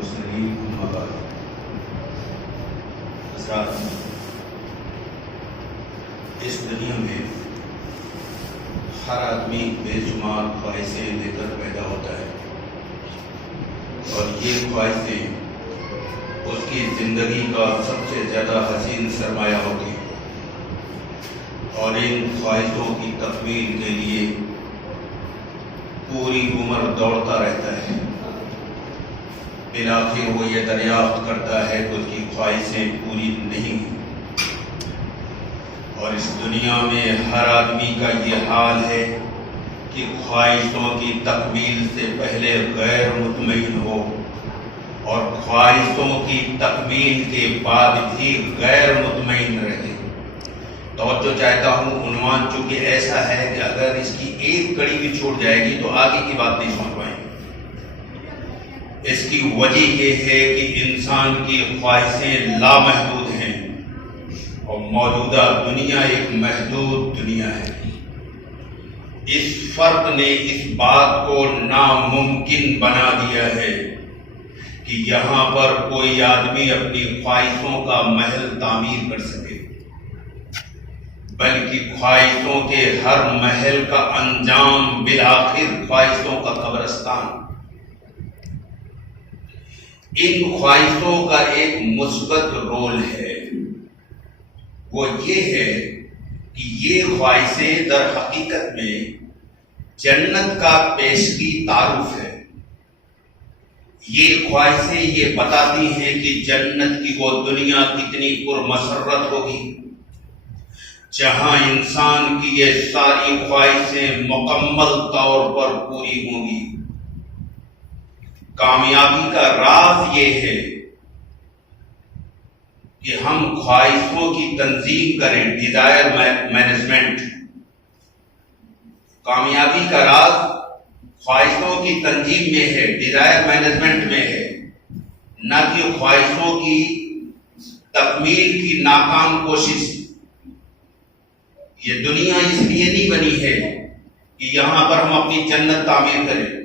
المرسلين أما بعد. حضرات، اس دنیا میں ہر آدمی بے شمار خواہشیں لے کر پیدا ہوتا ہے، اور یہ خواہشیں اس کی زندگی کا سب سے زیادہ حسین سرمایہ ہوتی ہے، اور ان خواہشوں کی تکمیل کے لیے پوری عمر دوڑتا رہتا ہے۔ بالآخر وہ یہ دریافت کرتا ہے کہ اس کی خواہشیں پوری نہیں ہوئی، اور اس دنیا میں ہر آدمی کا یہ حال ہے کہ خواہشوں کی تکمیل سے پہلے غیر مطمئن ہو، اور خواہشوں کی تکمیل کے بعد بھی غیر مطمئن رہے۔ توجہ چاہتا ہوں، عنوان چونکہ ایسا ہے کہ اگر اس کی ایک کڑی بھی چھوٹ جائے گی تو آگے کی بات نہیں سمجھ پائیں گے۔ اس کی وجہ یہ ہے کہ انسان کی خواہشیں لامحدود ہیں، اور موجودہ دنیا ایک محدود دنیا ہے۔ اس فرد نے اس بات کو ناممکن بنا دیا ہے کہ یہاں پر کوئی آدمی اپنی خواہشوں کا محل تعمیر کر سکے، بلکہ خواہشوں کے ہر محل کا انجام بالآخر خواہشوں کا قبرستان۔ ان خواہشوں کا ایک مثبت رول ہے، وہ یہ ہے کہ یہ خواہشیں در حقیقت میں جنت کا پیشگی تعارف ہے۔ یہ خواہشیں یہ بتاتی ہیں کہ جنت کی وہ دنیا کتنی پرمسرت ہوگی، جہاں انسان کی یہ ساری خواہشیں مکمل طور پر پوری ہوں گی۔ کامیابی کا راز یہ ہے کہ ہم خواہشوں کی تنظیم کریں، ڈیزائر مینجمنٹ۔ کامیابی کا راز خواہشوں کی تنظیم میں ہے، ڈیزائر مینجمنٹ میں ہے، نہ کہ خواہشوں کی تکمیل کی ناکام کوشش۔ یہ دنیا اس لیے نہیں بنی ہے کہ یہاں پر ہم اپنی جنت تعمیر کریں۔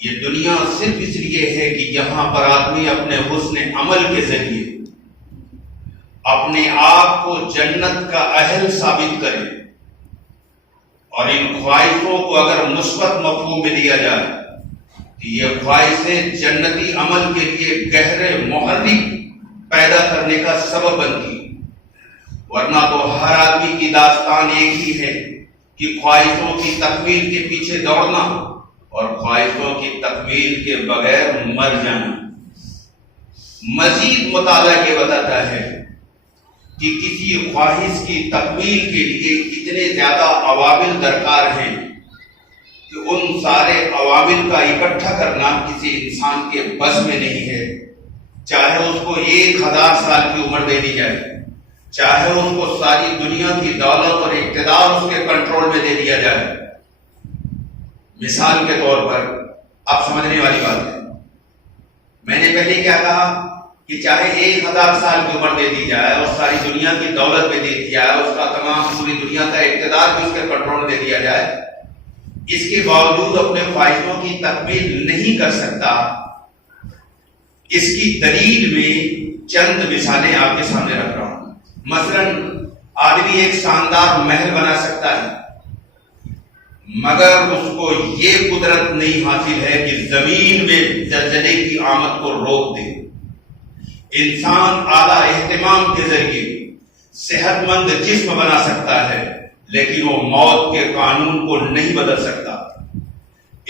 یہ دنیا صرف اس لیے ہے کہ یہاں پر آدمی اپنے حسن عمل کے ذریعے اپنے آپ کو جنت کا اہل ثابت کرے، اور ان خواہشوں کو اگر مثبت مفہوم میں دیا جائے کہ یہ خواہشیں جنتی عمل کے لیے گہرے محرک پیدا کرنے کا سبب بنتی، ورنہ تو ہر آدمی کی داستان ایک ہی ہے کہ خواہشوں کی تکمیل کے پیچھے دوڑنا اور خواہشوں کی تکمیل کے بغیر مر جانا۔ مزید مطالعہ یہ بتاتا ہے کہ کسی خواہش کی تکمیل کے لیے اتنے زیادہ عوامل درکار ہیں کہ ان سارے عوامل کا اکٹھا کرنا کسی انسان کے بس میں نہیں ہے۔ چاہے اس کو 1000 سال کی عمر دے دی جائے، چاہے اس کو ساری دنیا کی دولت اور اقتدار اس کے کنٹرول میں دے دیا جائے۔ مثال کے طور پر آپ سمجھنے والی بات ہے، میں نے پہلے کیا کہا کہ چاہے 1000 سال کی عمر دے دی جائے اور ساری دنیا کی دولت میں دے دی جائے، اس کا تمام پوری دنیا کا اقتدار بھی اس کے کنٹرول میں دے دیا جائے، اس کے باوجود اپنے خواہشوں کی تکمیل نہیں کر سکتا۔ اس کی دلیل میں چند مثالیں آپ کے سامنے رکھ رہا ہوں۔ مثلاً آدمی ایک شاندار محل بنا سکتا ہے، مگر اس کو یہ قدرت نہیں حاصل ہے کہ زمین میں زلزلے کی آمد کو روک دے۔ انسان اعلیٰ اہتمام کے ذریعے صحت مند جسم بنا سکتا ہے، لیکن وہ موت کے قانون کو نہیں بدل سکتا۔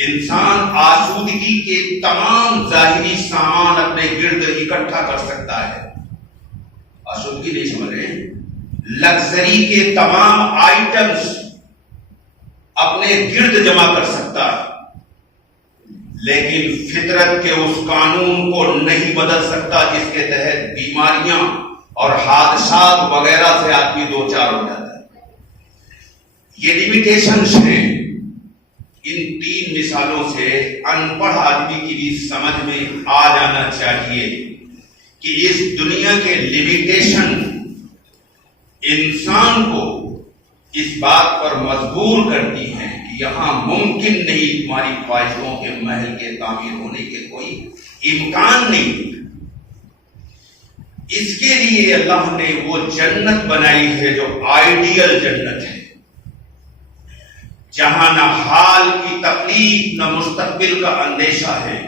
انسان آسودگی کے تمام ظاہری سامان اپنے گرد اکٹھا کر سکتا ہے۔ آسودگی نہیں سمجھ رہے ہیں؟ لگژری کے تمام آئٹمز اپنے گرد جمع کر سکتا ہے، لیکن فطرت کے اس قانون کو نہیں بدل سکتا جس کے تحت بیماریاں اور حادثات وغیرہ سے آدمی دو چار ہو جاتا ہے۔ یہ لیمیٹیشنز ہیں۔ ان 3 مثالوں سے ان پڑھ آدمی کی بھی سمجھ میں آ جانا چاہیے کہ اس دنیا کے لیمیٹیشن انسان کو اس بات پر مجبور کرتی ہیں کہ یہاں ممکن نہیں تمہاری خواہشوں کے محل کے تعمیر ہونے کے کوئی امکان نہیں. اس کے لیے اللہ نے وہ جنت بنائی ہے جو آئیڈیل جنت ہے، جہاں نہ حال کی تکلیف نہ مستقبل کا اندیشہ ہے،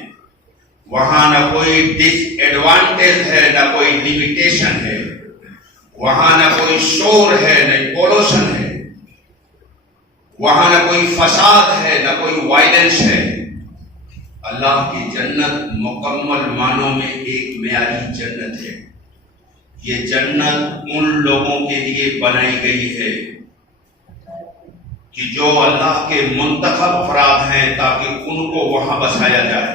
وہاں نہ کوئی ڈس ایڈوانٹیج ہے نہ کوئی لمیٹیشن ہے، وہاں نہ کوئی شور ہے نہ پولوشن ہے، وہاں نہ کوئی فساد ہے نہ کوئی وائلنس ہے. اللہ کی جنت مکمل معنوں میں ایک معیاری جنت ہے. یہ جنت ان لوگوں کے لیے بنائی گئی ہے کہ جو اللہ کے منتخب افراد ہیں تاکہ ان کو وہاں بسایا جائے.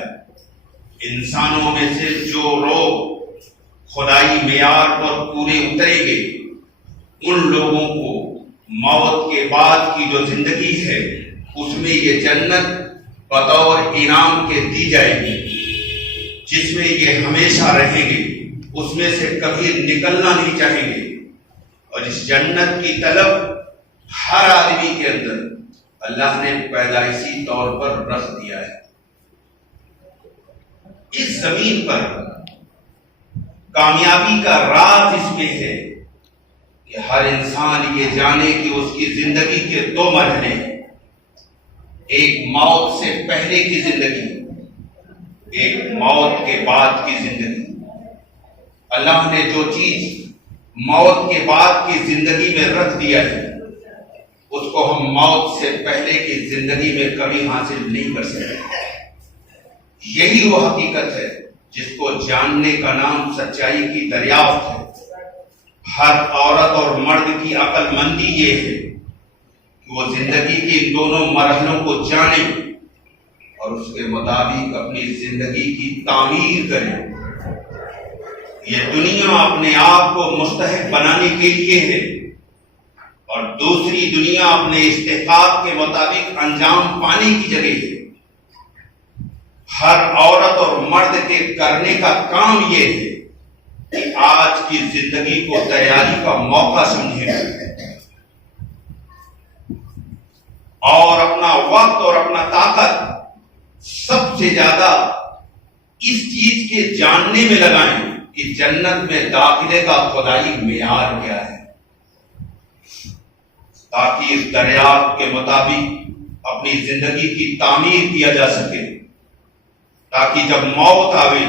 انسانوں میں سے جو لوگ خدائی معیار پر پورے اتریں گے ان لوگوں کو موت کے بعد کی جو زندگی ہے اس میں یہ جنت بطور انعام کے دی جائے گی، جس میں یہ ہمیشہ رہیں گے، اس میں سے کبھی نکلنا نہیں چاہیں گے. اور اس جنت کی طلب ہر آدمی کے اندر اللہ نے پیدائشی طور پر رکھ دیا ہے. اس زمین پر کامیابی کا راز اس میں ہے کہ ہر انسان یہ جانے کہ اس کی زندگی کے دو مرحلے ہیں، ایک موت سے پہلے کی زندگی، ایک موت کے بعد کی زندگی. اللہ نے جو چیز موت کے بعد کی زندگی میں رکھ دیا ہے اس کو ہم موت سے پہلے کی زندگی میں کبھی حاصل نہیں کر سکتے. یہی وہ حقیقت ہے جس کو جاننے کا نام سچائی کی دریافت ہے. ہر عورت اور مرد کی عقل مندی یہ ہے کہ وہ زندگی کے ان دونوں مرحلوں کو جانے اور اس کے مطابق اپنی زندگی کی تعمیر کرے. یہ دنیا اپنے آپ کو مستحق بنانے کے لیے ہے اور دوسری دنیا اپنے استحقاق کے مطابق انجام پانے کی جگہ ہے. ہر عورت اور مرد کے کرنے کا کام یہ ہے کہ آج کی زندگی کو تیاری کا موقع سمجھے اور اپنا وقت اور اپنا طاقت سب سے زیادہ اس چیز کے جاننے میں لگائیں کہ جنت میں داخلے کا خدائی معیار کیا ہے، تاکہ اس دریافت کے مطابق اپنی زندگی کی تعمیر کیا جا سکے، تاکہ جب موت آئے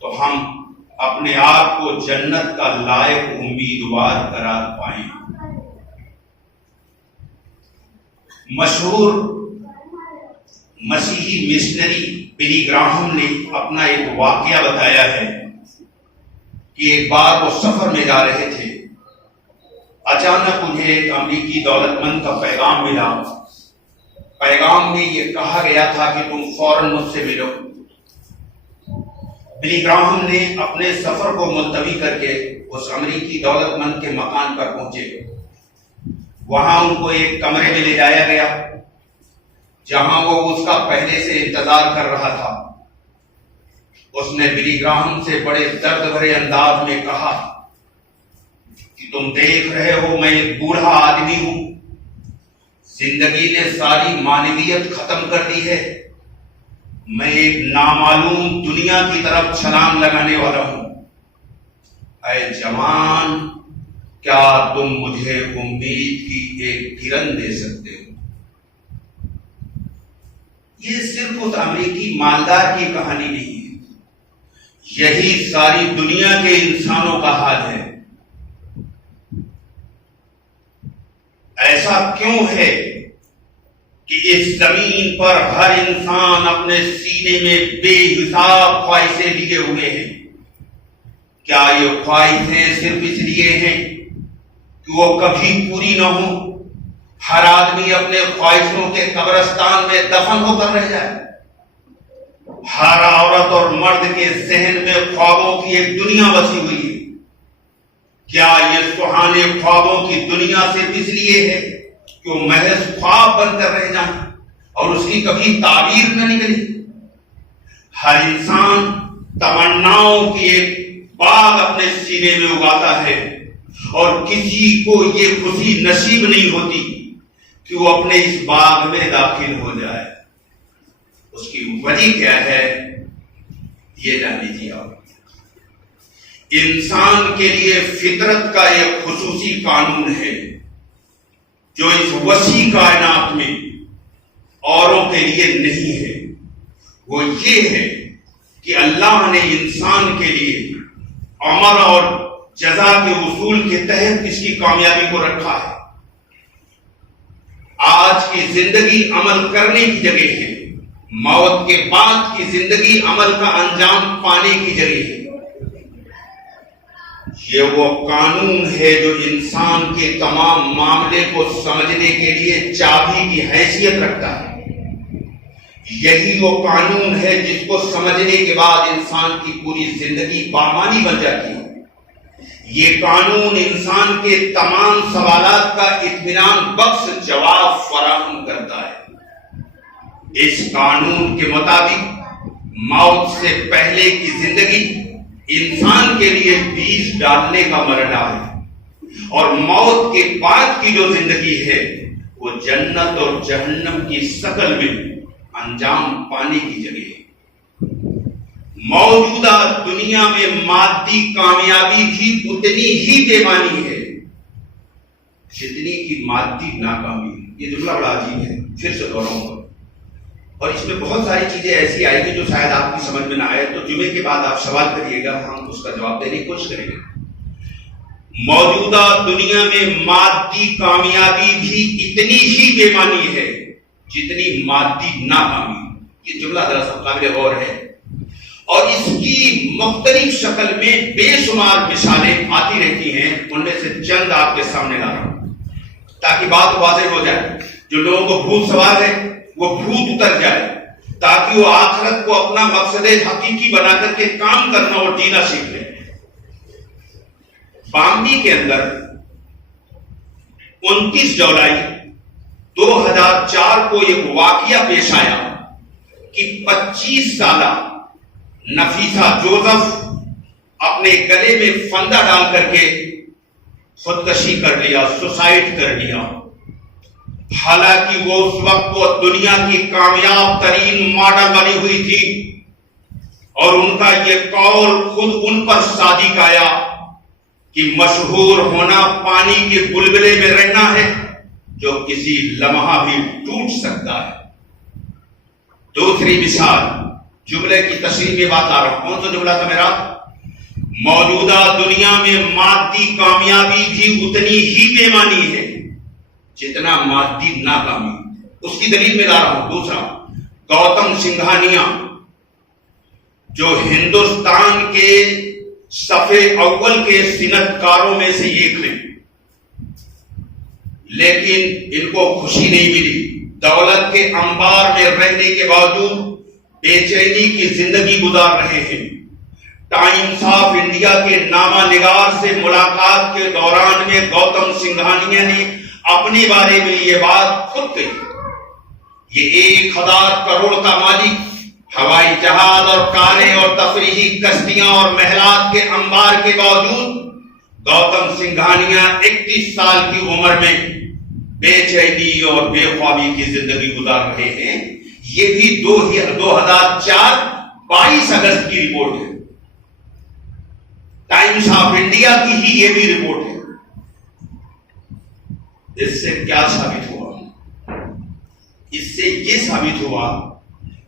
تو ہم اپنے آپ کو جنت کا لائق امیدوار قرار پائیں. مشہور مسیحی مشنری بلی گراہم نے اپنا ایک واقعہ بتایا ہے کہ ایک بار وہ سفر میں جا رہے تھے، اچانک انہیں ایک امریکی دولت مند کا پیغام ملا. پیغام میں یہ کہا گیا تھا کہ تم فوراً مجھ سے ملو. بلی گراہم نے اپنے سفر کو ملتوی کر کے اس امریکی دولت مند کے مکان پر پہنچے. وہاں ان کو ایک کمرے میں لے جایا گیا جہاں وہ اس کا پہلے سے انتظار کر رہا تھا. اس نے بلی گراہم سے بڑے درد بھرے انداز میں کہا کہ تم دیکھ رہے ہو میں ایک بوڑھا آدمی ہوں، زندگی نے ساری معنویت ختم کر دی ہے، میں ایک نامعلوم دنیا کی طرف چھلانگ لگانے والا ہوں. اے جوان، کیا تم مجھے امید کی ایک کرن دے سکتے ہو؟ یہ صرف اس امریکی مالدار کی کہانی نہیں ہے، یہی ساری دنیا کے انسانوں کا حال ہے. ایسا کیوں ہے کہ اس زمین پر ہر انسان اپنے سینے میں بے حساب خواہشیں لیے ہوئے ہیں؟ کیا یہ خواہشیں صرف اس لیے ہیں کہ وہ کبھی پوری نہ ہوں؟ ہر آدمی اپنے خواہشوں کے قبرستان میں دفن ہو کر رہ جائے. ہر عورت اور مرد کے ذہن میں خوابوں کی ایک دنیا بسی ہوئی ہے. کیا یہ سہانے خوابوں کی دنیا صرف اس لیے ہے کہ وہ محض خواب بن کر رہ جائیں اور اس کی کبھی تعبیر نہ نکلی؟ ہر انسان تمناؤں کی ایک باغ اپنے سینے میں اگاتا ہے اور کسی کو یہ خوشی نصیب نہیں ہوتی کہ وہ اپنے اس باغ میں داخل ہو جائے. اس کی وجہ کیا ہے؟ یہ جان لیجیے آپ، انسان کے لیے فطرت کا ایک خصوصی قانون ہے جو اس وسیع کائنات میں اوروں کے لیے نہیں ہے. وہ یہ ہے کہ اللہ نے انسان کے لیے عمل اور جزا کے اصول کے تحت اس کی کامیابی کو رکھا ہے. آج کی زندگی عمل کرنے کی جگہ ہے، موت کے بعد کی زندگی عمل کا انجام پانے کی جگہ ہے. یہ وہ قانون ہے جو انسان کے تمام معاملے کو سمجھنے کے لیے چابی کی حیثیت رکھتا ہے. یہی وہ قانون ہے جس کو سمجھنے کے بعد انسان کی پوری زندگی بامانی بن جاتی ہے. یہ قانون انسان کے تمام سوالات کا اطمینان بخش جواب فراہم کرتا ہے. اس قانون کے مطابق موت سے پہلے کی زندگی انسان کے لیے بیج ڈالنے کا مرحلہ ہے، اور موت کے بعد کی جو زندگی ہے وہ جنت اور جہنم کی شکل میں انجام پانے کی جگہ ہے. موجودہ دنیا میں مادی کامیابی بھی اتنی ہی بے معنی ہے جتنی کی مادی ناکامی. یہ جملہ بڑا عجیب ہے، پھر سے دہراؤں گا، اور اس میں بہت ساری چیزیں ایسی آئیں گی جو شاید آپ کی سمجھ میں نہ آئے. تو جمعے کے بعد آپ سوال کریے گا، ہم اس کا جواب دینے کی کوشش کریں گے. موجودہ دنیا میں مادی کامیابی بھی اتنی ہی بے معنی ہے جتنی مادی ناکامی. یہ جملہ دراصل قابل غور ہے، اور اس کی مختلف شکل میں بے شمار مثالیں آتی رہتی ہیں. ان میں سے چند آپ کے سامنے لا رہا ہوں تاکہ بات واضح ہو جائے. جو لوگوں کو بھوت سوار ہے وہ بھوت اتر جائے، تاکہ وہ آخرت کو اپنا مقصد حقیقی بنا کر کے کام کرنا اور جینا سیکھ لیں. بامبی کے اندر 29 جولائی 2004 کو ایک واقعہ پیش آیا کہ 25 سالہ نفیسہ جوزف اپنے گلے میں پھندا ڈال کر کے خودکشی کر لیا، سوسائڈ کر لیا. حالانکہ وہ اس وقت وہ دنیا کی کامیاب ترین ماڈل بنی ہوئی تھی، اور ان کا یہ قول خود ان پر صادق آیا کہ مشہور ہونا پانی کے بلبلے میں رہنا ہے جو کسی لمحہ بھی ٹوٹ سکتا ہے. دوسری مثال، جملے کی تشریح میں بات آ رہا ہوں. کون سا جملہ تھا میرا؟ موجودہ دنیا میں مادی کامیابی بھی اتنی ہی بے معنی ہے جتنا مادی ناکامی. اس کی دلیل میں لا رہا ہوں. دوسرا، گوتم سنگھانیا جو ہندوستان کے صفے اول کے صنعت کاروں میں سے ایک ہیں، لیکن ان کو خوشی نہیں ملی. دولت کے انبار میں رہنے کے باوجود بے چینی کی زندگی گزار رہے ہیں. ٹائمز آف انڈیا کے نامہ نگار سے ملاقات کے دوران میں گوتم سنگھانیا نے اپنے بارے میں یہ بات خود کہی. یہ 1000 کروڑ کا مالک ہوائی جہاز اور کاریں اور تفریحی کشتیاں اور محلات کے انبار کے باوجود گوتم سنگھانیا 31 سال کی عمر میں بے چینی اور بے خوابی کی زندگی گزار رہے ہیں. یہ بھی 2004 22 اگست کی رپورٹ ہے. ٹائمز آف انڈیا کی ہی یہ بھی رپورٹ ہے. اس سے کیا ثابت ہوا؟ اس سے یہ ثابت ہوا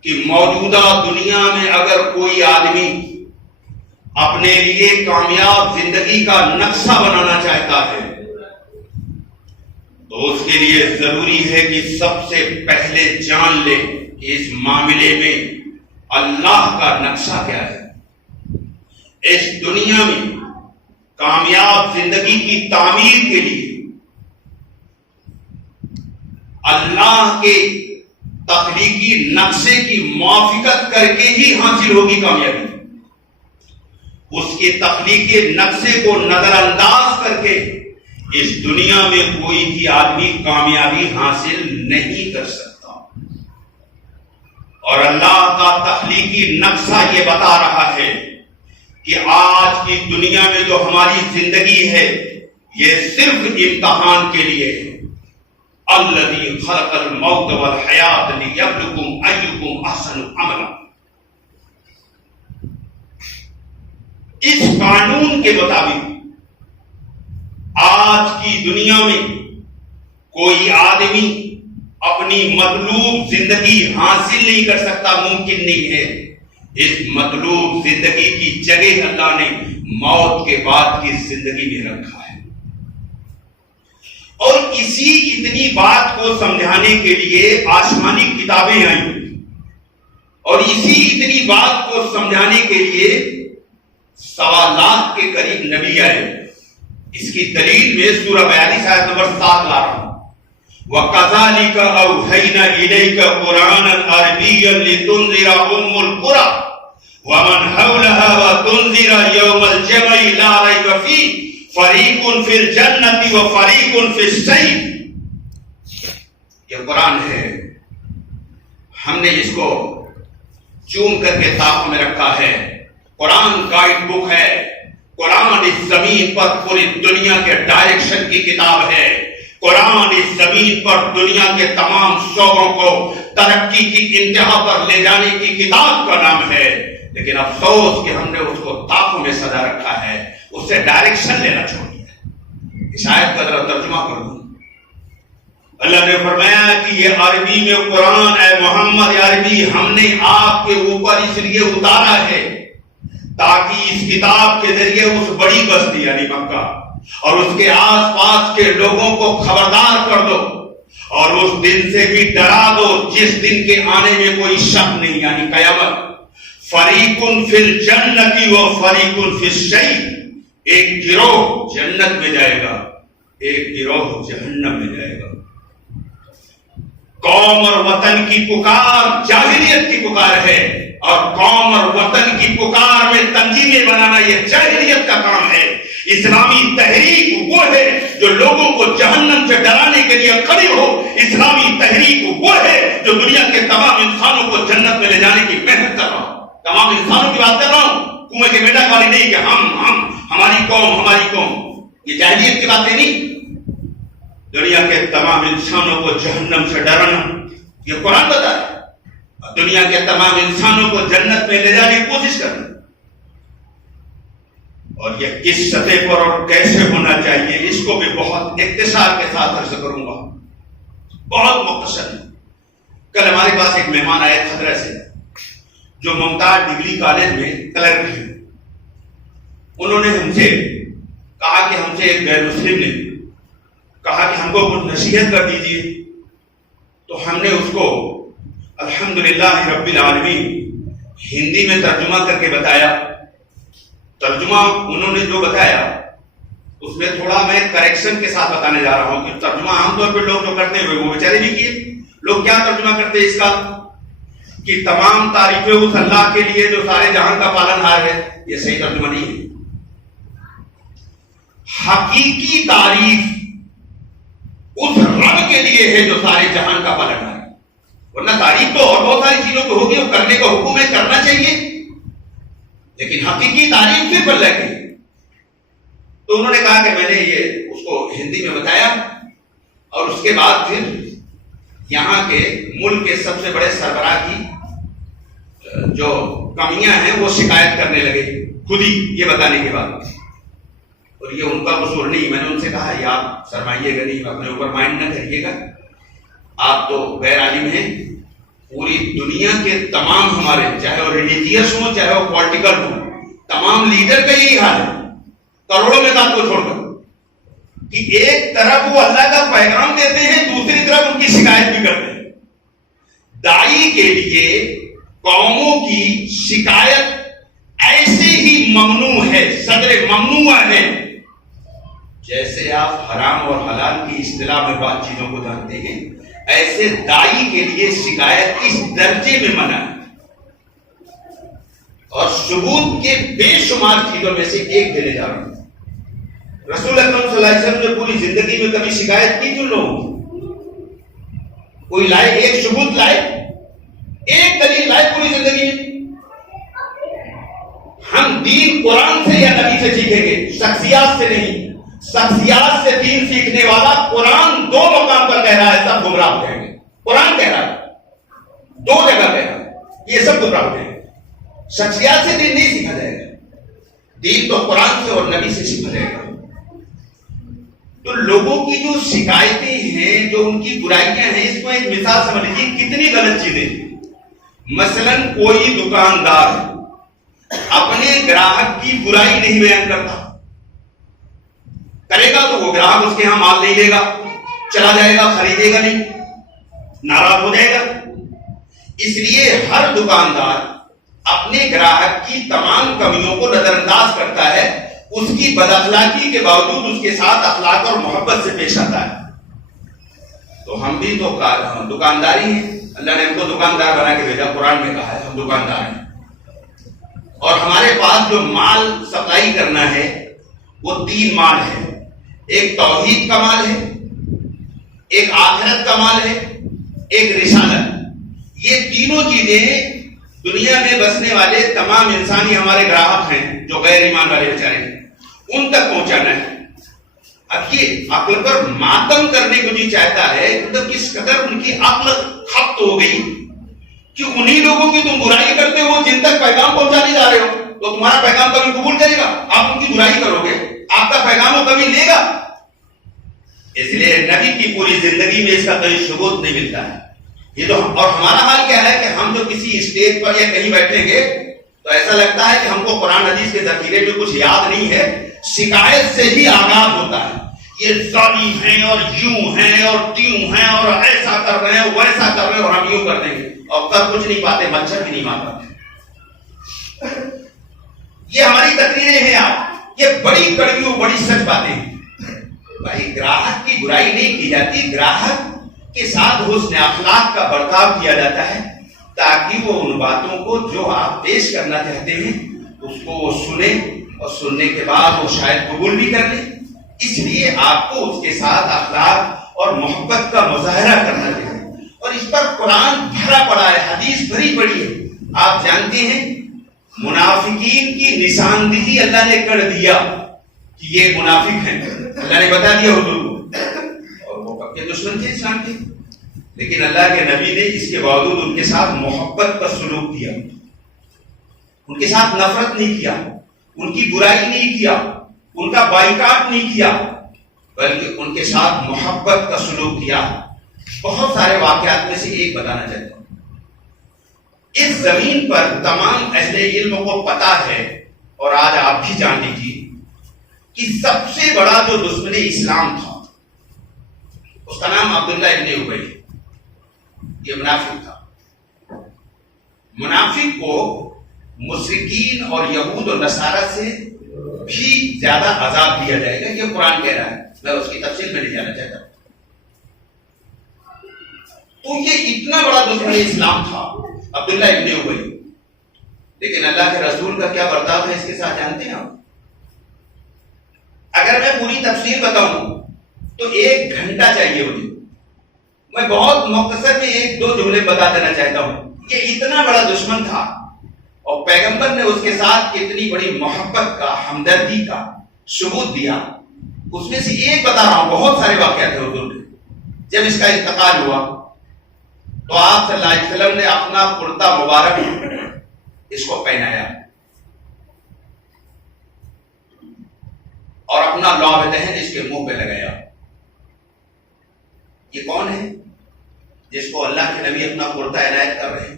کہ موجودہ دنیا میں اگر کوئی آدمی اپنے لیے کامیاب زندگی کا نقشہ بنانا چاہتا ہے تو اس کے لیے ضروری ہے کہ سب سے پہلے جان لے کہ اس معاملے میں اللہ کا نقشہ کیا ہے. اس دنیا میں کامیاب زندگی کی تعمیر کے لیے اللہ کے تخلیقی نقشے کی موافقت کر کے ہی حاصل ہوگی کامیابی. اس کے تخلیقی نقشے کو نظر انداز کر کے اس دنیا میں کوئی بھی آدمی کامیابی حاصل نہیں کر سکتا. اور اللہ کا تخلیقی نقشہ یہ بتا رہا ہے کہ آج کی دنیا میں جو ہماری زندگی ہے یہ صرف امتحان کے لیے ہے. الذی خلق الموت والحیات لیبلوکم ایکم احسن عملا. اس قانون کے مطابق آج کی دنیا میں کوئی آدمی اپنی مطلوب زندگی حاصل نہیں کر سکتا، ممکن نہیں ہے۔ اس مطلوب زندگی کی جگہ اللہ نے موت کے بعد کی زندگی میں رکھا ہے، اور اسی اتنی بات کو سمجھانے کے لیے آسمانی کتابیں آئیں، اور اسی اتنی بات کو سمجھانے کے لیے 1.25 لاکھ کے قریب نبی آئے۔ اس کی دلیل میں سورہ 42 آیت نمبر 7 لا رہا ہوں۔ وَكَذَلِكَ أَوْحَيْنَا إِلَيْكَ قُرْآنًا عَرَبِيًّا لِتُنذِرَ أُمَّ الْقُرَى وَمَنْ حَوْلَهَا وَتُنذِرَ يَوْمَ الْجَمْعِ لَا رَيْبَ فِيهِ فَرِيقٌ فِي الْجَنَّةِ وَفَرِيقٌ فِي السَّعِيرِ۔ یہ قرآن ہے، ہم نے اس کو چوم کر کے تاخ میں رکھا ہے۔ قرآن گائیڈ بک ہے، قرآن اس زمین پر پوری دنیا کے ڈائریکشن کی کتاب ہے، قرآن اس زمین پر دنیا کے تمام شعبوں کو ترقی کی انتہا پر لے جانے کی کتاب کا نام ہے، لیکن افسوس کہ ہم نے اس کو تاخوں میں سجا رکھا ہے، اس سے ڈائریکشن لینا چھوڑ دیا ہے۔ اس آیت کا ذرا ترجمہ کر دوں۔ اللہ نے فرمایا کہ یہ عربی میں قرآن اے محمد عربی ہم نے آپ کے اوپر اس لیے اتارا ہے تاکہ اس کتاب کے ذریعے اس بڑی بستی یعنی مکہ اور اس کے آس پاس کے لوگوں کو خبردار کر دو، اور اس دن سے بھی ڈرا دو جس دن کے آنے میں کوئی شک نہیں یعنی قیامت۔ فریقٌ فی الجنۃ و فریقٌ فی السعیر، ایک گروہ جنت میں جائے گا، ایک گروہ جہنم میں جائے گا۔ قوم اور وطن کی پکار جاہلیت کی پکار ہے، اور قوم اور وطن کی پکار میں تنظیمیں بنانا یہ جاہلیت کا کام ہے۔ اسلامی تحریک وہ ہے جو لوگوں کو جہنم سے ڈرانے کے لیے کھڑی ہو، اسلامی تحریک وہ ہے جو دنیا کے تمام انسانوں کو جنت میں لے جانے کی محنت کر رہا ہوں۔ تمام انسانوں کی بات کر رہا ہوں، کنویں کے بیٹا والی نہیں کہ ہماری قوم، یہ جاہلیت کی باتیں نہیں۔ دنیا کے تمام انسانوں کو جہنم سے ڈرانا یہ قرآن بتا ہے، دنیا کے تمام انسانوں کو جنت میں لے جانے کی کوشش کرنا، اور یہ کس سطح پر اور کیسے ہونا چاہیے اس کو بھی بہت اختصار کے ساتھ عرض کروں گا، بہت مختصر۔ کل ہمارے پاس ایک مہمان آئے خدرہ سے جو ممتاز ڈگری کالج میں کلرک ہیں۔ انہوں نے ہم سے کہا کہ ہم سے ایک غیر مسلم نے کہا کہ ہم کو کچھ نصیحت کر دیجیے، تو ہم نے اس کو الحمدللہ رب العالمین ہندی میں ترجمہ کر کے بتایا۔ ترجمہ انہوں نے جو بتایا اس میں تھوڑا میں کریکشن کے ساتھ بتانے جا رہا ہوں کہ ترجمہ عام طور پہ لوگ جو کرتے ہوئے وہ بیچارے بھی کیے۔ لوگ کیا ترجمہ کرتے ہیں اس کا کہ تمام تعریفیں اس اللہ کے لیے جو سارے جہان کا پالن ہار ہے، یہ صحیح ترجمہ نہیں ہے۔ حقیقی تعریف اس رب کے لیے ہے جو سارے جہان کا پالن ہار ہے، ورنہ تعریف تو اور بہت ساری چیزوں کو ہوگی، وہ کرنے کا حکم ہے، کرنا چاہیے، لیکن حقیقی تعریف صرف اللہ کی۔ تو انہوں نے کہا کہ میں نے یہ اس کو ہندی میں بتایا، اور اس کے بعد پھر یہاں کے ملک کے سب سے بڑے سربراہ کی جو کمیاں ہیں وہ شکایت کرنے لگے خود ہی یہ بتانے کے بعد، اور یہ ان کا قصور نہیں۔ میں نے ان سے کہا یہ آپ شرمائیے گا نہیں، اپنے اوپر مائنڈ نہ کریے گا، آپ تو غیر عالم ہیں۔ پوری دنیا کے تمام ہمارے چاہے وہ ریلیجیس ہوں چاہے وہ پولیٹیکل ہوں، تمام لیڈر کا یہی حال ہے کروڑوں میں بات کو چھوڑ کر کہ ایک طرف وہ اللہ کا پیغام دیتے ہیں، دوسری طرف ان کی شکایت بھی کرتے ہیں۔ داعی کے لیے قوموں کی شکایت ایسے ہی ممنوع ہے، صدر ممنوع ہے، جیسے آپ حرام اور حلال کی اصطلاح میں بات چیزوں کو جانتے ہیں، ایسے داعی کے لیے شکایت اس درجے میں منع ہے۔ اور ثبوت کے بے شمار چیزوں میں سے ایک دینے جا رہا ہوں۔ رسول اکرم صلی اللہ علیہ وسلم نے پوری زندگی میں کبھی شکایت کی کیوں لوگوں کو؟ کوئی لائے، ایک ثبوت لائے، ایک دلیل لائے پوری زندگی میں۔ ہم دین قرآن سے یا نبی سے سیکھیں گے، شخصیات سے نہیں۔ شخصیات سے دین سیکھنے والا قرآن دو مقام پر کہہ رہا ہے سب گمراہ ہو جائیں گے۔ قرآن کہہ رہا ہے، دو جگہ کہہ رہا ہے یہ سب گمراہ ہو جائیں گے۔ شخصیات سے دین نہیں سیکھا جائے گا، دین تو قرآن سے اور نبی سے سیکھا جائے گا. تو لوگوں کی جو شکایتیں ہیں، جو ان کی برائیاں ہیں، اس کو ایک مثال سمجھ لیجیے کتنی غلط چیزیں. مثلا کوئی دکاندار اپنے گراہک کی برائی نہیں بیان کرتا، کرے گا تو وہ گراہک اس کے ہاں مال نہیں لے گا، چلا جائے گا، خریدے گا نہیں، ناراض ہو جائے گا. اس لیے ہر دکاندار اپنے گراہک کی تمام کمیوں کو نظر انداز کرتا ہے، اس کی بد اخلاقی کے باوجود اس کے ساتھ اخلاق اور محبت سے پیش آتا ہے. تو ہم بھی تو دکانداری ہیں، اللہ نے ہم کو دکاندار بنا کے بھیجا، قرآن میں کہا ہے ہم دکاندار ہیں. اور ہمارے پاس جو مال سپلائی کرنا ہے وہ 3 مال ہے. ایک توحید کا مال ہے، ایک آخرت کا مال ہے، ایک رسالت. یہ تینوں چیزیں دنیا میں بسنے والے تمام انسانی ہمارے گراہک ہیں، جو غیر ایمان والے بیچارے ہیں، ان تک پہنچانا ہے. اب یہ عقل پر ماتم کرنے کو جی چاہتا ہے، مطلب کس قدر ان کی عقل خبت ہو گئی کہ انہی لوگوں کی تم برائی کرتے ہو جن تک پیغام پہنچانے جا رہے ہو. تو تمہارا پیغام کبھی قبول کرے گا؟ آپ ان کی برائی کرو گے، آپ کا پیغام وہ کبھی لے گا؟ اس لیے نبی کی پوری زندگی میں اس کا کوئی ثبوت نہیں ملتا ہے. یہ تو اور ہمارا حال کیا ہے کہ ہم جو کسی اسٹیج پر یا کہیں بیٹھیں گے تو ایسا لگتا ہے کہ ہم کو قرآن حدیث کے ذخیرے میں کچھ یاد نہیں ہے. شکایت سے ہی آغاز ہوتا ہے، یہ ظالم ہیں اور یوں ہیں اور تیوں ہیں اور ایسا کر رہے ہیں ویسا کر رہے ہیں اور ہم یوں کر دیں گے اور کر کچھ نہیں پاتے، مچھر بھی نہیں مار پاتے. یہ ہماری تقریریں ہیں. آپ یہ بڑی کڑوی اور بڑی سچ باتیں ہیں. بھائی گراہک کی برائی نہیں کی جاتی، گراہک کے ساتھ حسن اخلاق کا برتاؤ کیا جاتا ہے تاکہ وہ ان باتوں کو جو آپ پیش کرنا چاہتے ہیں اس کو وہ سنے اور سننے کے بعد وہ شاید قبول بھی کر لے. اس لیے آپ کو اس کے ساتھ اخلاق اور محبت کا مظاہرہ کرنا چاہیے. اور اس پر قرآن بھرا پڑا ہے، حدیث بھری پڑی ہے. آپ جانتے ہیں منافقین کی نشاندہی اللہ نے کر دیا کہ یہ منافق ہیں، اللہ نے بتا دیا حضور کو. اور وہ کب کے دشمن تھے اسلام کے، لیکن اللہ کے نبی نے اس کے باوجود ان کے ساتھ محبت کا سلوک کیا، ان کے ساتھ نفرت نہیں کیا، ان کی برائی نہیں کیا، ان کا بائیکاٹ نہیں کیا، بلکہ ان کے ساتھ محبت کا سلوک کیا. بہت سارے واقعات میں سے ایک بتانا چاہتا ہوں. اس زمین پر تمام اہل علم کو پتا ہے اور آج آپ بھی جان لیجیے کہ سب سے بڑا جو دشمن اسلام تھا اس کا نام عبداللہ ابن ابی، یہ منافق تھا. منافق کو مشرکین اور یہود اور نصارہ سے بھی زیادہ عذاب دیا جائے گا، یہ قرآن کہہ رہا ہے. میں اس کی تفصیل میں نہیں جانا چاہتا. تو یہ اتنا بڑا دشمن اسلام تھا عبداللہ ابن ابی، لیکن اللہ کے رسول کا کیا برتاؤ ہے اس کے ساتھ جانتے ہیں آپ؟ اگر میں پوری تفصیل بتاؤں تو 1 گھنٹہ چاہیے مجھے. میں بہت مختصر میں 1-2 جملے بتا دینا چاہتا ہوں. یہ اتنا بڑا دشمن تھا اور پیغمبر نے اس کے ساتھ کتنی بڑی محبت کا، ہمدردی کا ثبوت دیا. اس میں سے ایک بتا رہا ہوں، بہت سارے واقعات ہیں حضور نے. جب اس کا انتقال ہوا تو آپ صلی اللہ علیہ وسلم نے اپنا کرتا مبارک اس کو پہنایا اور اپنا لعب دہن اس کے منہ پہ لگایا. یہ کون ہے جس کو اللہ کے نبی اپنا کرتا عنایت کر رہے ہیں؟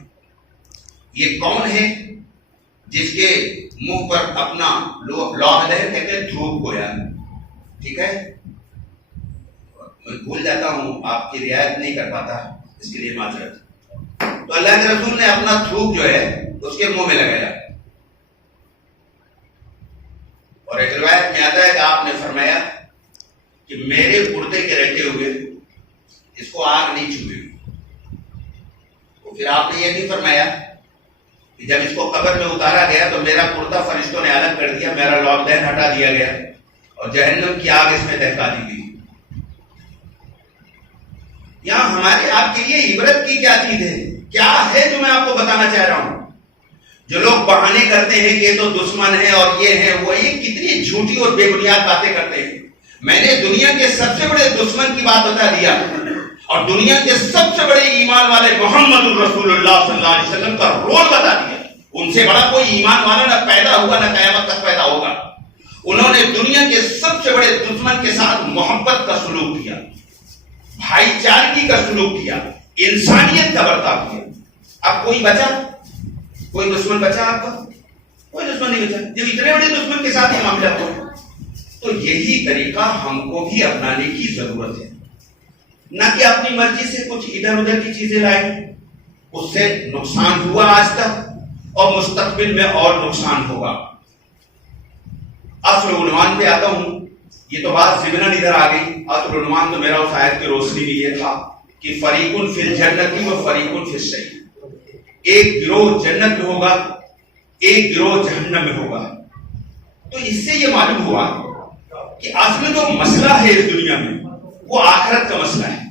یہ کون ہے جس کے منہ پر اپنا لعب دہن کہتے ہیں دھوپ کو یار، ٹھیک ہے، میں بھول جاتا ہوں، آپ کی رعایت نہیں کر پاتا، اس کے لیے معذرت. تو اللہ کے رسول نے اپنا تھوک جو ہے اس کے منہ میں لگایا اور ایک روایت میں آتا ہے کہ آپ نے فرمایا کہ میرے کردے کے رہتے ہوئے اس کو آگ نہیں چھوئے. تو پھر آپ نے یہ بھی فرمایا کہ جب اس کو قبر میں اتارا گیا تو میرا کرتا فرشتوں نے الگ کر دیا، میرا لعب دہن ہٹا دیا گیا اور جہنم کی آگ اس میں دہکا دی گئی. یہاں ہمارے آپ کے لیے عبرت کی کیا چیز ہے؟ کیا ہے جو میں آپ کو بتانا چاہ رہا ہوں؟ جو لوگ بہانے کرتے ہیں کہ یہ تو دشمن ہے اور یہ ہے وہ، یہ کتنی جھوٹی اور بے بنیاد باتیں کرتے ہیں. میں نے دنیا کے سب سے بڑے دشمن کی بات بتا دیا اور دنیا کے سب سے بڑے ایمان والے محمد الرسول اللہ صلی اللہ علیہ وسلم کا رول بتا دیا. ان سے بڑا کوئی ایمان والا نہ پیدا ہوگا نہ قیامت تک پیدا ہوگا. انہوں نے دنیا کے سب سے بڑے دشمن کے ساتھ محبت کا سلوک کیا، بھائی چارگی کا سلوک کیا، انسانیت کا برتاؤ کیا۔ اب کوئی بچا؟ کوئی دشمن بچا آپ کا؟ کوئی دشمن نہیں بچا جب اتنے بڑے دشمن کے ساتھ یہ معاملہ ہو۔ تو یہی طریقہ ہم کو بھی اپنانے کی ضرورت ہے، نہ کہ اپنی مرضی سے کچھ ادھر ادھر کی چیزیں لائیں۔ اس سے نقصان ہوا آج تک اور مستقبل میں اور نقصان ہوگا۔ اصل عنوان پہ آتا ہوں، یہ تو بات ضمناً ادھر آ گئی۔ اصل عنوان تو میرا اس آیت کی روشنی میں یہ تھا کہ فریقٌ فی الجنۃ و فریقٌ فی السعیر، ایک گروہ جنت میں ہوگا، ایک گروہ جہنم میں ہوگا۔ تو اس سے یہ معلوم ہوا کہ اصل جو مسئلہ ہے اس دنیا میں وہ آخرت کا مسئلہ ہے۔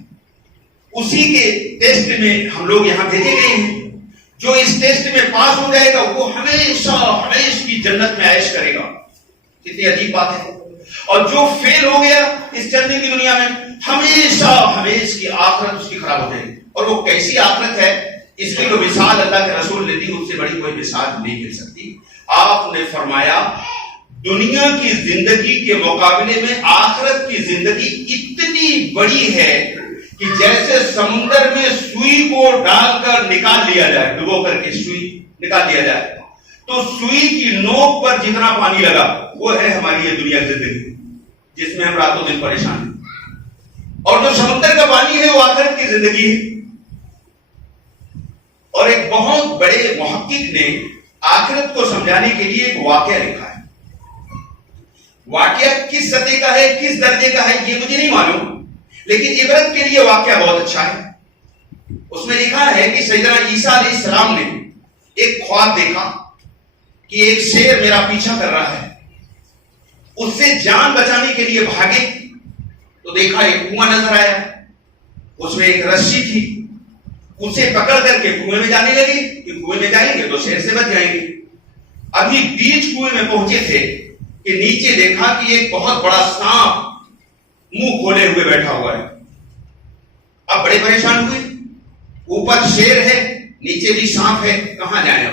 اسی کے ٹیسٹ میں ہم لوگ یہاں بھیجے گئے ہیں۔ جو اس ٹیسٹ میں پاس ہو جائے گا وہ ہمیشہ ہمیشہ کی جنت میں عیش کرے گا۔ کتنی عجیب بات ہے۔ اور جو فیل ہو گیا اس چلنے کی دنیا میں، ہمیشہ ہمیشہ کی آخرت اس کی خراب ہو جائے گی۔ اور وہ کیسی آخرت ہے اس کی جو مثال اللہ کے رسول نے دی، اس سے بڑی کوئی مثال نہیں مل سکتی۔ آپ نے فرمایا دنیا کی زندگی کے مقابلے میں آخرت کی زندگی اتنی بڑی ہے کہ جیسے سمندر میں سوئی کو ڈال کر نکال لیا جائے، ڈبو کر کے سوئی نکال لیا جائے تو سوئی کی نوک پر جتنا پانی لگا وہ ہے ہماری یہ دنیا کی زندگی، جس میں ہم راتوں دن پریشان ہیں۔ اور جو سمندر کا پانی ہے وہ آخرت کی زندگی ہے۔ اور ایک بہت بڑے محقق نے آخرت کو سمجھانے کے لیے ایک واقعہ لکھا ہے۔ واقعہ کس سطح کا ہے، کس درجے کا ہے یہ مجھے نہیں معلوم، لیکن عبرت کے لیے واقعہ بہت اچھا ہے۔ اس میں لکھا ہے کہ سیدنا عیسیٰ علیہ السلام نے ایک خواب دیکھا کہ ایک شیر میرا پیچھا کر رہا ہے۔ اس سے جان بچانے کے لیے بھاگے تو دیکھا ایک کنواں نظر آیا، اس میں ایک رسی تھی، اسے پکڑ کر کے کنویں میں جانے لگے کہ کنویں میں جائیں گے تو شیر سے بچ جائیں گے۔ ابھی بیچ کنویں میں پہنچے تھے کہ نیچے دیکھا کہ ایک بہت بڑا سانپ منہ کھولے ہوئے بیٹھا ہوا ہے۔ اب بڑے پریشان ہوئے، اوپر شیر ہے نیچے بھی سانپ ہے، کہاں جائیں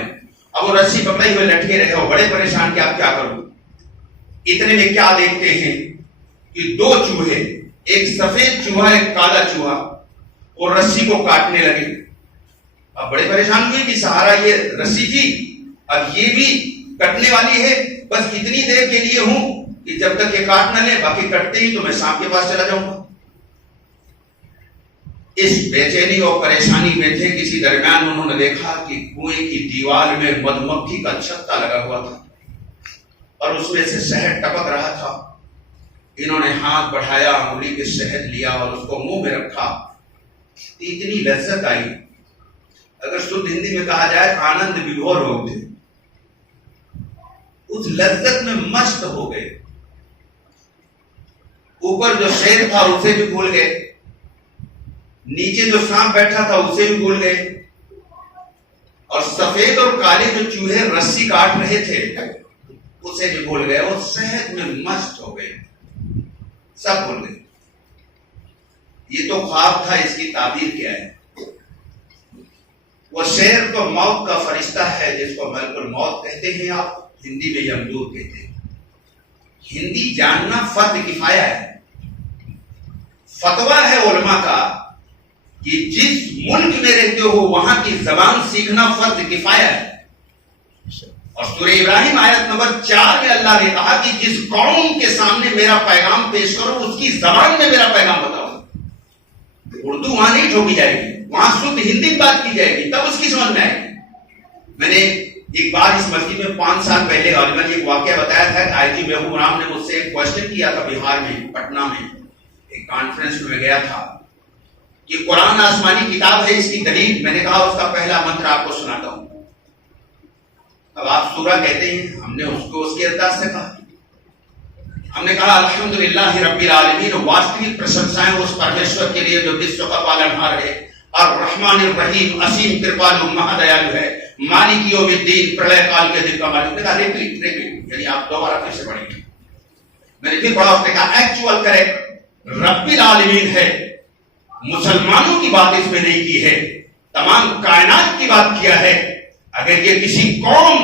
اب وہ رسی پکڑے ہوئے لٹکے رہے ہو، بڑے پریشان کہ آپ کیا کروں۔ اتنے میں کیا دیکھتے ہیں کہ دو چوہے، ایک سفید چوہا ایک کالا چوہا، اور رسی کو کاٹنے لگے۔ اب بڑے پریشان ہوئے کہ سہارا یہ رسی تھی، اب یہ بھی کٹنے والی ہے، بس اتنی دیر کے لیے ہوں کہ جب تک یہ کاٹ نہ لے، باقی کٹتے ہی تو میں سانپ کے پاس چلا جاؤں گا۔ اس بے چینی اور پریشانی میں تھے، کسی درمیان انہوں نے دیکھا کہ کنویں کی دیوار میں مدھ مکھی کا چھتا لگا ہوا تھا اور اس میں سے شہد ٹپک رہا تھا۔ انہوں نے ہاتھ بڑھایا، انگلی کے شہد لیا اور اس کو منہ میں رکھا، اتنی لذت آئی، اگر شدھ ہندی میں کہا جائے آنند وبھور ہو گئے، اس لذت میں مست ہو گئے۔ اوپر جو شیر تھا اسے بھی بھول گئے، نیچے جو سانپ بیٹھا تھا اسے بھی بھول گئے، اور سفید اور کالے جو چوہے رسی کاٹ رہے تھے اسے بھی بھول گئے، اور صحت میں مست ہو گئے، سب بھول گئے۔ یہ تو خواب تھا، اس کی تعبیر کیا ہے؟ وہ شیر تو موت کا فرشتہ ہے جس کو ملک الموت کہتے ہیں، آپ ہندی میں یمدود کہتے ہیں۔ ہندی جاننا فرض کفایہ ہے، فتویٰ ہے علماء کا کہ جس ملک میں رہتے ہو وہاں کی زبان سیکھنا فرض کفایہ ہے۔ اور سورہ ابراہیم آیت نمبر 4 میں اللہ نے کہا کہ جس قوم کے سامنے میرا پیغام پیش کرو اس کی زبان میں میرا پیغام بتاؤ۔ اردو وہاں نہیں ٹھوکی جائے گی، وہاں شدھ ہندی میں بات کی جائے گی، تب اس کی سمجھ میں آئے گی۔ میں نے ایک بار اس مسجد میں 5 سال پہلے علماء نے ایک واقعہ بتایا تھا کہ آئی جی محبوب رام نے مجھ سے ایک کوشچن کیا تھا، بہار میں پٹنہ میں ایک کانفرنس میں گیا تھا کہ قرآن آسمانی کتاب ہے، اس کی دلیل۔ میں نے کہا اس کا پہلا منتر آپ کو سناتا ہوں۔ اب آپ سورہ کہتے ہیں، ہم نے اس کو اس کے انداز سے کہا، ہم نے کہا الحمدللہ رب العالمین، واستوک پرشنسائیں اس پرمیشور کے لیے جو وشو کا پالنہار ہے، الرحمن الرحیم، اسیم کرپالو مہادیالو ہے، مالک یوم الدین، پرلے کال کے دن کا مالک۔ نے کہا ریپیٹ، یعنی آپ دوبارہ پھر سے پڑھیں گے۔ میں نے پھر پڑھا، اس نے کہا ایکچوئل کریکٹ رب العالمین ہے، مسلمانوں کی بات اس میں نہیں کی ہے، تمام کائنات کی بات کیا ہے۔ اگر یہ کسی قوم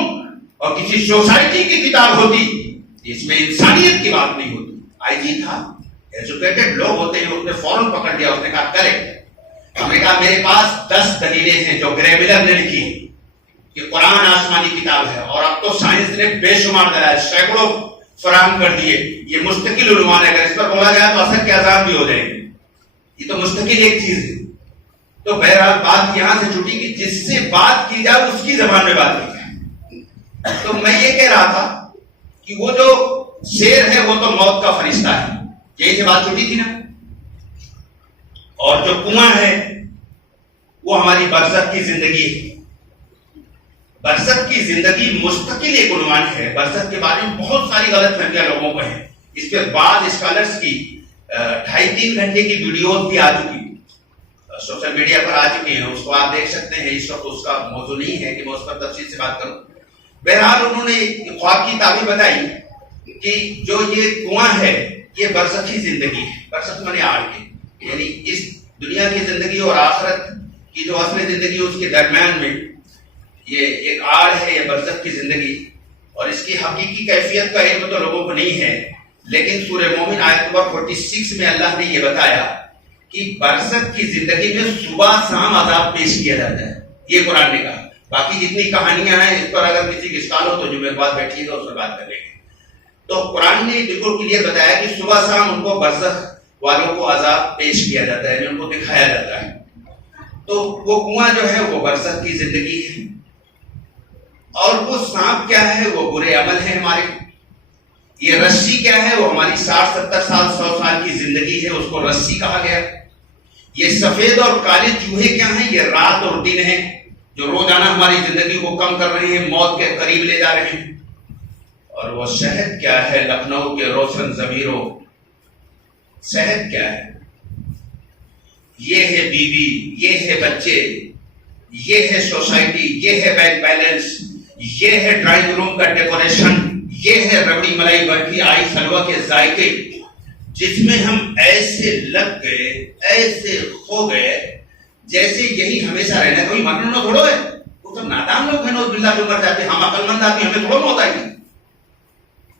اور کسی سوسائٹی کی کتاب ہوتی اس میں انسانیت کی بات نہیں ہوتی. آئی جی تھا, ایجوکیٹڈ لوگ ہوتے ہیں, اس نے فوراً پکڑ لیا, اس نے کہا کریکٹ. ہم نے کہا میرے پاس 10 دلیلیں ہیں جو گرے ملر نے لکھی کہ قرآن آسمانی کتاب ہے, اور اب تو سائنس نے بے شمار دلائل سینکڑوں فراہم کر دیے. یہ مستقل عنوان ہے, اگر اس پر بولا جائے تو اثر کے آزاد بھی ہو جائیں گے. یہ تو مستقل ایک چیز ہے. تو بہرحال بات یہاں سے چھوٹی کہ جس سے بات کی جائے اس کی زبان میں بات کی جائے. تو میں یہ کہہ رہا تھا کہ وہ جو شیر ہے وہ تو موت کا فرشتہ ہے, یہی سے بات چھوٹی تھی نا. اور جو کنواں ہے وہ ہماری برزخ کی زندگی ہے. برزخ کی زندگی مستقل ایک عنوان ہے. برزخ کے بارے میں بہت ساری غلط فہمیاں لوگوں کو ہیں. اس پہ بعض اسکالرس کی 2.5-3 گھنٹے کی ویڈیوز بھی آ چکی, سوشل میڈیا پر آ چکی ہیں, اس کو آپ دیکھ سکتے ہیں. اس وقت اس کا موضوع نہیں ہے کہ میں اس پر تفصیل سے بات کروں. بہرحال انہوں نے خواب کی تعبیر بتائی کہ جو یہ کنواں ہے یہ برزخی زندگی ہے. برزخ مانے آڑ کے, یعنی اس دنیا کی زندگی اور آخرت کی جو اصل زندگی اس کے درمیان میں یہ ایک آڑ ہے, یہ برزخ کی زندگی. اور اس کی حقیقی کیفیت کا علم تو لوگوں کو نہیں ہے, لیکن سورہ مومن آیت نمبر 46 میں اللہ نے یہ بتایا کہ برزخ کی زندگی میں صبح شام عذاب پیش کیا جاتا ہے. یہ قرآن نے کہا. باقی جتنی کہانیاں ہیں اس پر اگر کسی کی سوال ہو تو جو میرے پاس بیٹھیے گا اس پر بات کر لیں گے. تو قرآن نے بالکل کلیئر بتایا کہ صبح شام ان کو برزخ والوں کو عذاب پیش کیا جاتا ہے, ان کو دکھایا جاتا ہے. تو وہ کنواں جو ہے وہ برزخ کی زندگی ہے. اور وہ سانپ کیا ہے, وہ برے عمل ہے ہمارے. یہ رسی کیا ہے, وہ ہماری 60-70 سال 100 سال کی زندگی ہے, اس کو رسی کہا گیا. یہ سفید اور کالے چوہے کیا ہیں, یہ رات اور دن ہیں جو روزانہ ہماری زندگی کو کم کر رہے ہیں, موت کے قریب لے جا رہے ہیں. اور وہ شہد کیا ہے, لکھنؤ کے روشن ضمیروں, شہد کیا ہے, یہ ہے بیوی, یہ ہے بچے, یہ ہے سوسائٹی, یہ ہے بینک بیلنس, یہ ہے ڈرائنگ روم کا ڈیکوریشن, یہ ہے ربڑی ملائی برفی آئی سلوا کے ذائقے, جس میں ہم ایسے لگ گئے, ایسے کھو گئے جیسے یہی ہمیشہ رہنا. کوئی مرنا نہ تھوڑو ہے, وہ تو نادان لوگ ہیں, نوز باللہ جو مر جاتے ہیں. ہم عقل مند آدمی, ہمیں تھوڑا موت آئے گی.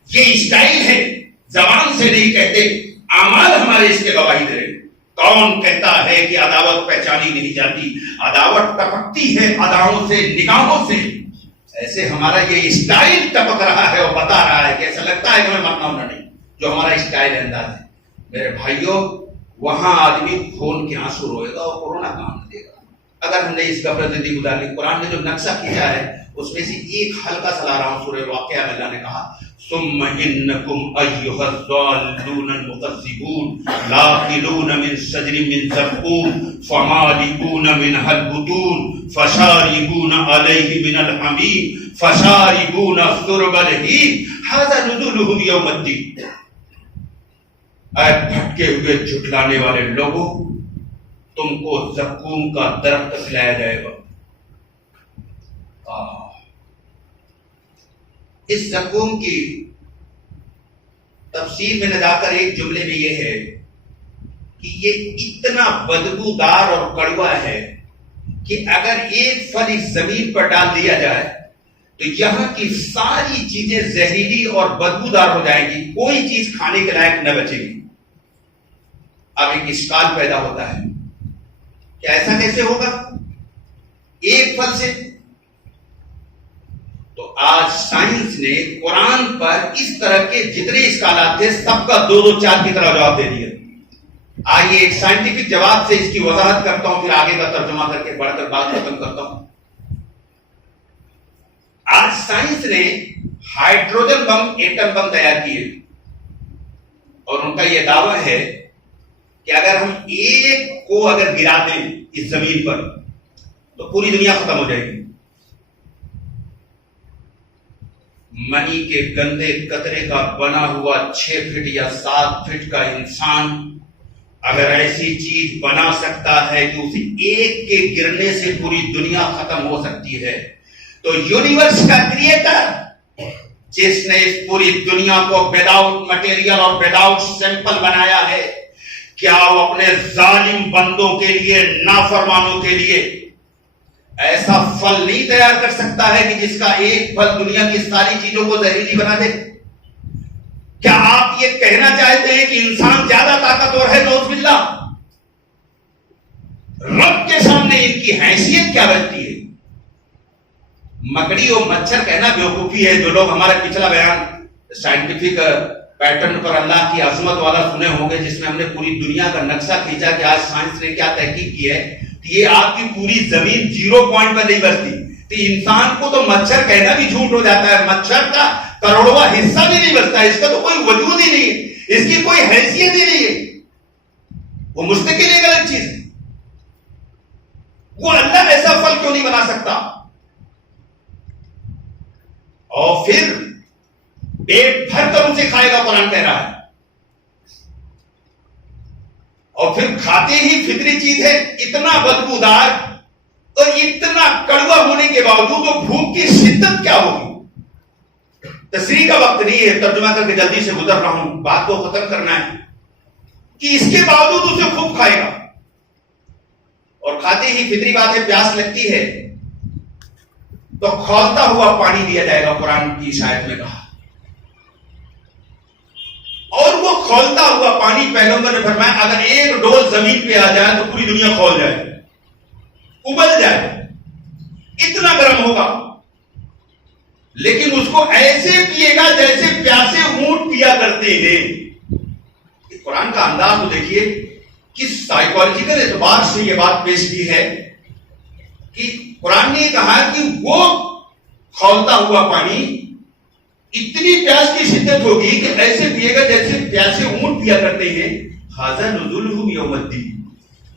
یہ اسٹائل ہے, زبان سے نہیں کہتے, اعمال ہمارے اس کے گواہی دے رہے. کون کہتا ہے کہ عداوت پہچانی نہیں جاتی؟ عداوت ٹپکتی ہے اداؤں سے, نگاہوں سے. ایسے ہمارا یہ اسٹائل ٹپک رہا ہے اور بتا رہا ہے کہ ایسا لگتا ہے کہ ہمیں مرنا ہونا نہیں, جو ہمارا اسٹائل انداز ہے. میرے بھائیوں, وہاں آدمی خون کے آنسو روئے گا اور کورونا کام نہ دے گا اگر ہم نے اس کا زندگی گزار لی. قرآن نے جو نقشہ کھینچا ہے اس میں سے ایک ہلکا سا لا رہا ہوں. سورہ واقعہ میں اللہ نے کہا ثم انکم ایھا الضالون المکذبون لاکلون من شجر من زقوم فمالئون منها البطون فشاربون علیہ من الحمیم فشاربون شرب الہیم ھذا نزلهم یوم الدین. اے بھٹکے ہوئے جھٹلانے والے لوگوں, تم کو زقوم کا درخت کھلایا جائے گا. اس زقوم کی تفسیر میں نہ جا کر ایک جملے میں یہ ہے کہ یہ اتنا بدبودار اور کڑوا ہے کہ اگر ایک پھل اس زمین پر ڈال دیا جائے تو یہاں کی ساری چیزیں زہریلی اور بدبودار ہو جائیں گی, کوئی چیز کھانے کے لائق نہ بچے گی. اب ایک اشکال پیدا ہوتا ہے کہ ایسا کیسے ہوگا ایک پھل سے؟ تو آج سائنس نے قرآن پر اس طرح کے جتنے اشکالات تھے سب کا 2-2-4 کی طرح جواب دے دیا. آئیے ایک سائنٹیفک جواب سے اس کی وضاحت کرتا ہوں, پھر آگے کا ترجمہ کر کے بڑھ کر بات ختم کرتا ہوں. آج سائنس نے ہائیڈروجن بم, ایٹم بم تیار کیے اور ان کا یہ دعویٰ ہے کہ اگر ہم ایک کو اگر گرا دیں اس زمین پر تو پوری دنیا ختم ہو جائے گی. منی کے گندے قطرے کا بنا ہوا 6 فٹ یا 7 فٹ کا انسان اگر ایسی چیز بنا سکتا ہے کہ اسے ایک کے گرنے سے پوری دنیا ختم ہو سکتی ہے, تو یونیورس کا کریٹر جس نے اس پوری دنیا کو وداؤٹ مٹیریل اور وداؤٹ سیمپل بنایا ہے, کیا وہ اپنے ظالم بندوں کے لیے, نافرمانوں کے لیے ایسا پھل نہیں تیار کر سکتا ہے کہ جس کا ایک پھل دنیا کی ساری چیزوں کو زہریلی بنا دے؟ کیا آپ یہ کہنا چاہتے ہیں کہ انسان زیادہ طاقتور ہے؟ نعوذ باللہ. رب کے سامنے ان کی حیثیت کیا بنتی ہے؟ مکڑی اور مچھر کہنا بیوقوفی ہے. جو لوگ ہمارا پچھلا بیان سائنٹیفک پیٹرن پر اللہ کی عظمت والا سنے ہوں گے، جس میں ہم نے پوری دنیا کا نقشہ کھینچا کہ آج سائنس نے کیا تحقیق کی ہے، یہ آپ کی پوری زمین 0 پوائنٹ پر نہیں بستی. تو انسان کو تو مچھر کہنا بھی جھوٹ ہو جاتا ہے. مچھر کا کروڑواں حصہ بھی نہیں بستا. اس کا تو کوئی وجود ہی نہیں ہے، اس کی کوئی حیثیت ہی نہیں ہے. وہ مستقل ایک الگ چیز ہے. وہ اللہ ایسا پھل کیوں نہیں بنا سکتا؟ اور پھر پیٹ بھر کر اسے کھائے گا، قرآن کہہ رہا ہے. اور پھر کھاتے ہی فطری چیز ہے، اتنا بدبودار اور اتنا کڑوا ہونے کے باوجود وہ بھوک کی شدت کیا ہوگی؟ تصریح کا وقت نہیں ہے، ترجمہ کر کے جلدی سے گزر رہا ہوں، بات کو ختم کرنا ہے کہ اس کے باوجود اسے خوب کھائے گا. اور کھاتے ہی فطری بات ہے، پیاس لگتی ہے تو کھولتا ہوا پانی دیا جائے گا، قرآن کی شاید میں کہا. اور وہ کھولتا ہوا پانی پیغمبر نے فرمایا اگر ایک ڈول زمین پہ آ جائے تو پوری دنیا کھول جائے، ابل جائے، اتنا گرم ہوگا. لیکن اس کو ایسے پیے گا جیسے پیاسے اونٹ پیا کرتے ہیں. قرآن کا انداز تو دیکھیے کس سائیکولوجیکل اعتبار سے یہ بات پیش کی ہے کہ قرآن نے کہا کہ وہ کھولتا ہوا پانی اتنی پیاس کی شدت ہوگی کہ ایسے پیے گا جیسے پیاسے اونٹ پیا کرتے ہیں. ھذا نزلهم یوم الدین،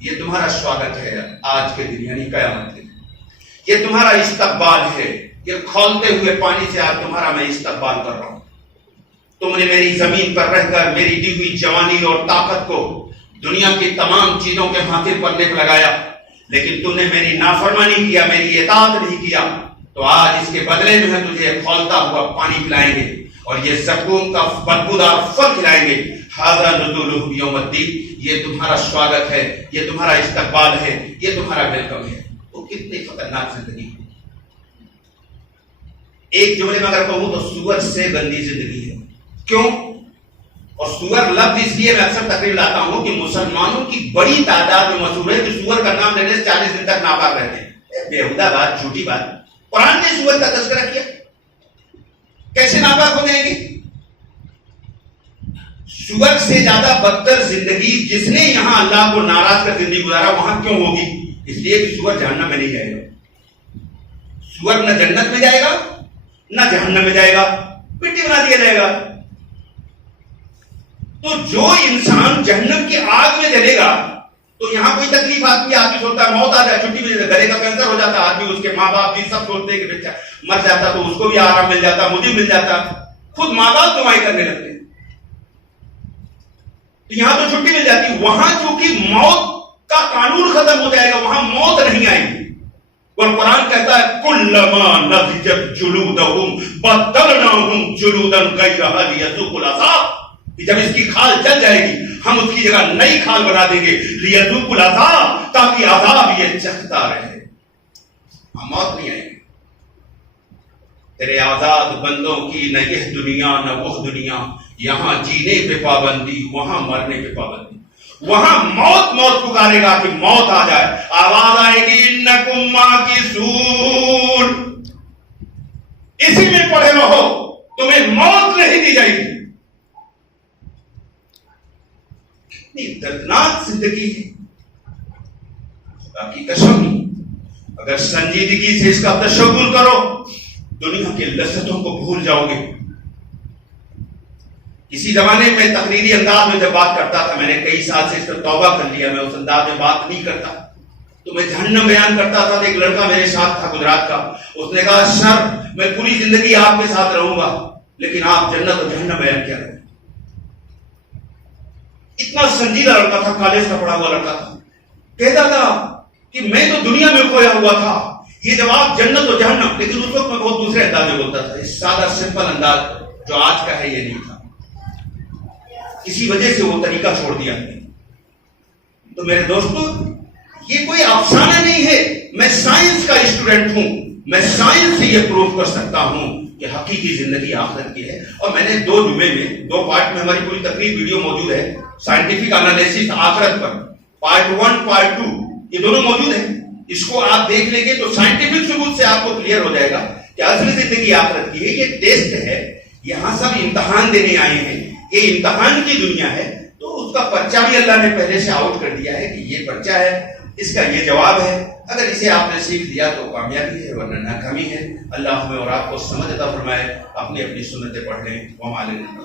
یہ تمہارا سواگت ہے آج کے دن یعنی قیامت کے دن. یہ تمہارا استقبال ہے، یہ کھولتے ہوئے پانی سے آج تمہارا میں استقبال کر رہا ہوں. تم نے میری زمین پر رہ کر میری دی ہوئی جوانی اور طاقت کو دنیا کی تمام چیزوں کے خاطر پلنے پہ لگایا، لیکن تم نے میری نافرمانی کیا، میری اطاعت نہیں کیا. تو آج اس کے بدلے میں تجھے کھولتا ہوا پانی پلائیں گے اور یہ زقوم کا بدبودار پھل کھلائیں گے. ھذا نزلهم یوم الدین، یہ تمہارا سواگت ہے، یہ تمہارا استقبال ہے، یہ تمہارا ویلکم ہے. تو کتنی خطرناک زندگی. ایک جملے میں اگر کہوں تو سور سے گندی زندگی ہے. کیوں؟ اور سور لفظ اس لیے میں اکثر تقریر لاتا ہوں کہ مسلمانوں کی بڑی تعداد میں مشہور ہے کہ سور کا نام لینے سے 40 دن تک ناپاک رہتے ہیں. بےہودہ بات، جھوٹی بات. قرآن نے سور کا تذکرہ کیا، کیسے ناپاک ہو جائے گی؟ سور سے زیادہ بدتر زندگی جس نے یہاں اللہ کو ناراض کر زندگی گزارا وہاں کیوں ہوگی؟ اس لیے کہ سور جہنم میں نہیں جائے گا. سور نہ جنت میں جائے گا نہ جہنم میں جائے گا، مٹی بنا دیا جائے گا. تو جو انسان جہنم کی آگ میں جلے گا تو یہاں کوئی تکلیف آتی ہے، آدمی سوچتا ہے موت آ جائے، چھٹی مل جائے، گلے کا کینسر ہو جاتا آدمی، اس کے ماں باپ بھی سب سوچتے ہیں کہ بچہ مر جاتا تو اس کو بھی آرام مل جاتا، مجھے مل جاتا. خود ماں باپ کمائی کرنے لگتے ہیں. یہاں تو چھٹی مل جاتی، وہاں چونکہ موت کا قانون ختم ہو جائے گا، وہاں موت نہیں آئے گی. اور قرآن کہتا ہے کلما نضجت جلودہم بدلناہم جلودا غیرہا لیذوقوا العذاب، کہ جب اس کی کھال جل جائے گی ہم اس کی جگہ نئی کھال بنا دیں گے، لیذوقوا العذاب، تاکہ عذاب یہ چکھتا رہے. موت نہیں آئے گی. تیرے آزاد بندوں کی نہ یہ دنیا نہ وہ دنیا، یہاں جینے پہ پابندی، وہاں مرنے پہ پابندی. وہاں موت موت پکارے گا کہ موت آ جائے، آواز آئے گی انکم ماکثون، اسی میں پڑے رہو، تمہیں موت نہیں دی جائے گی. کتنی دردناک زندگی ہے. خدا کی قسم اگر سنجیدگی سے اس کا تشکر کرو دنیا کی لذتوں کو بھول جاؤ گے. اسی زمانے میں تقریری انداز میں جب بات کرتا تھا، میں نے کئی سال سے اس پر توبہ کر لیا، میں اس انداز میں بات نہیں کرتا، تو میں جہنم بیان کرتا تھا. ایک لڑکا میرے ساتھ تھا گجرات کا، اس نے کہا سر میں پوری زندگی آپ کے ساتھ رہوں گا لیکن آپ جنت اور جہنم بیان کیا کریں. اتنا سنجیدہ لڑکا تھا، کالج کا پڑھا ہوا لڑکا تھا. کہتا تھا کہ میں تو دنیا میں کھویا ہوا تھا، یہ جواب جنت و جہنم، لیکن اس وقت میں بہت دوسرے انداز میں بولتا تھا. اس سادہ سمپل انداز جو آج کا ہے یہ نہیں تھا. کسی وجہ سے وہ طریقہ چھوڑ دیا. تو میرے دوستو یہ کوئی افسانہ نہیں ہے، میں سائنس کا اسٹوڈنٹ ہوں، میں سائنس سے یہ پروف کر سکتا ہوں کہ حقیقی زندگی آخرت کی ہے. اور میں نے 2 جمعے میں 2 پارٹ میں ہماری پوری تقریر ویڈیو موجود ہے, سائنٹیفک انالیسس آخرت پر, پارٹ 1 پارٹ 2 یہ دونوں موجود ہیں. اس کو آپ دیکھ لیں گے تو سائنٹیفک ثبوت سے آپ کو کلیئر ہو جائے گا کہ اصل زندگی آخرت کی ہے. یہ ٹیسٹ ہے, یہاں سب امتحان دینے آئے ہیں, یہ امتحان کی دنیا ہے. تو اس کا پرچہ بھی اللہ نے پہلے سے آؤٹ کر دیا ہے کہ یہ پرچہ ہے, اس کا یہ جواب ہے. اگر اسے آپ نے سیکھ لیا تو کامیابی ہے, ورنہ ناکامی ہے. اللہ ہمیں اور آپ کو سمجھ عطا فرمائے. اپنی اپنی سنتیں پڑھ لیں. وما علینا